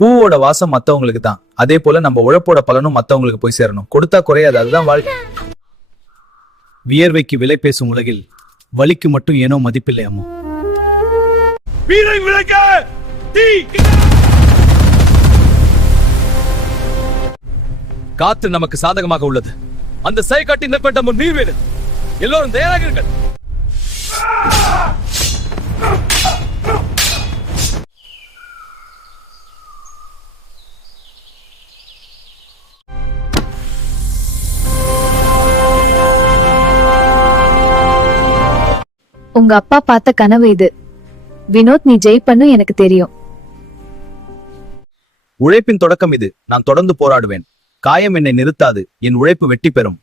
பூவோட வாசம் மத்தவங்களுக்கு தான், அதே போல நம்ம உழைப்போட பலனும் மத்தவங்களுக்கு போய் சேரணும். கொடுத்தா குறையாது, அதுதான் வாழ்க்கை. வியர்வைக்கு விலை பேசும் உலகில் வலிக்கு மட்டும் ஏனோ மதிப்பில்லை அம்மோ. காத்து நமக்கு சாதகமாக உள்ளது. அந்த சைக்காட்டி நிற்பட்ட நீர் வேறு. எல்லோரும் தயாராக இருங்கள். உங்க அப்பா பார்த்த கனவு இது. வினோத், நீ ஜெயிப்பன்னு எனக்கு தெரியும். உழைப்பின் தொடக்கம் இது. நான் தொடர்ந்து போராடுவேன். காயம் என்னை நிறுத்தாது. என் உழைப்பு வெற்றி பெறும்.